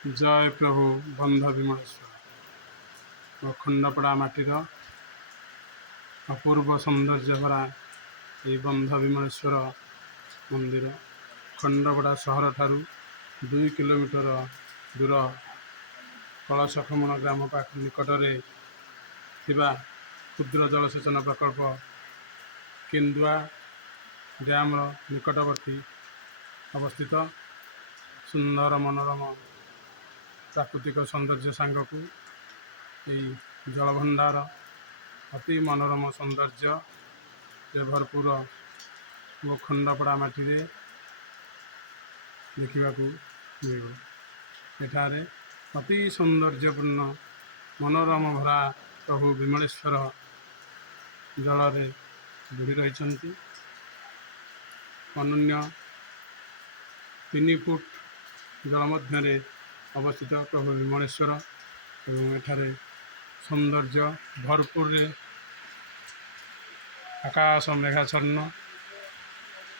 जय प्रभु बंध विमलेश्वर और खंडपड़ा माटीर अपूर्व सौंदर्य भरा ये बंध विमलेश्वर मंदिर खंडपड़ा सहर ठारू 2 किलोमीटर दूर कलशखमण ग्राम पाख निकटरे थिबा क्षुद्र जलसेचन प्रकल्प केन्दुआ डैम निकटवर्ती अवस्थित सुंदर मनोरम प्राकृतिक सौंदर्य सांगक जलभंडार अति मनोरम सौंदर्य भरपूर वो खंडपड़ा माटी देखा मिल एठारे अति सौंदर्यपूर्ण मनोरम भरा प्रभु विमलेश्वर जल बुड़ी रही अनन्य 3 फुट जल मध्य अवस्थित प्रभु विमलेश्वर एवं एठारे सौंदर्य भरपूर आकाश मेघाच्छन्न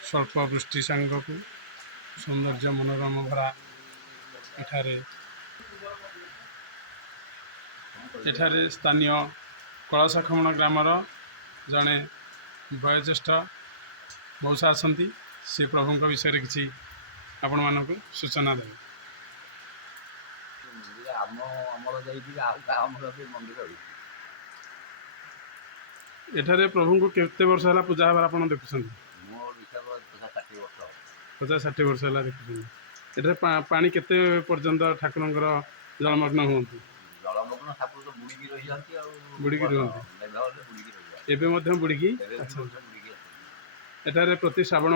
स्वल्प वृष्टि सांगक सौंदर्य मनोरम भरा एठारे स्थानीय कलशखमण ग्रामर जड़े वयोज्येष्ठ मौसा आसती से प्रभु विषय किसी आपण मानक सूचना देवे। एठारे प्रभु को केते वर्ष है पूजा हबार आप देखुं 50-60 वर्ष है देखुं एठारे पानी केते पर्यंत ठाकुरंकर जलमग्न हूँ बुड़िकी रुहती एवं बुड़िकी एठारे प्रति श्रावण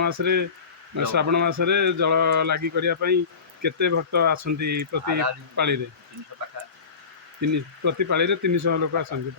मासरे जल लगी करने केते भक्त आसंती प्रति पाली रे प्रति पाली रे 300 लोक आसंती।